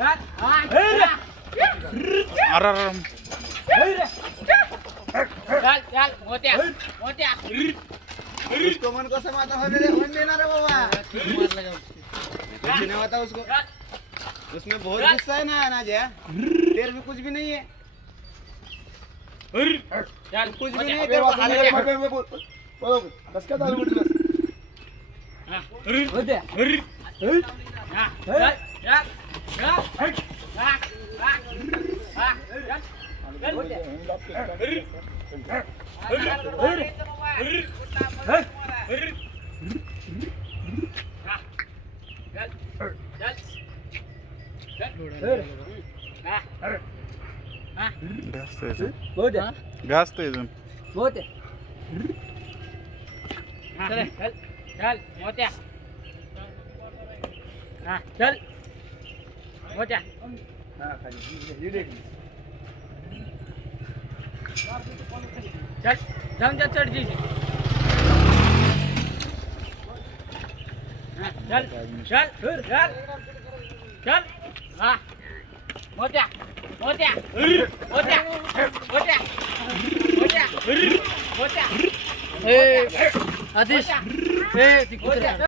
चल मोत्या मोत्या उसको मन को समाता होने देना रे बाबा मार लगा कुछ नहीं होता उसको उसमें बहुत गुस्सा है ना नाजिया तेरे में कुछ भी नहीं है चल कुछ भी नहीं तेरे को हाले में बोल बस क्या दाल उठ बस मोत्या चल चल घास तो इथून चल मोत्या चल मोत्या हां खाली ये देख चल जाऊन जा चढ जी चल चल चल चल हा मोत्या मोत्या मोत्या मोत्या मोत्या मोत्या ए आदेश ए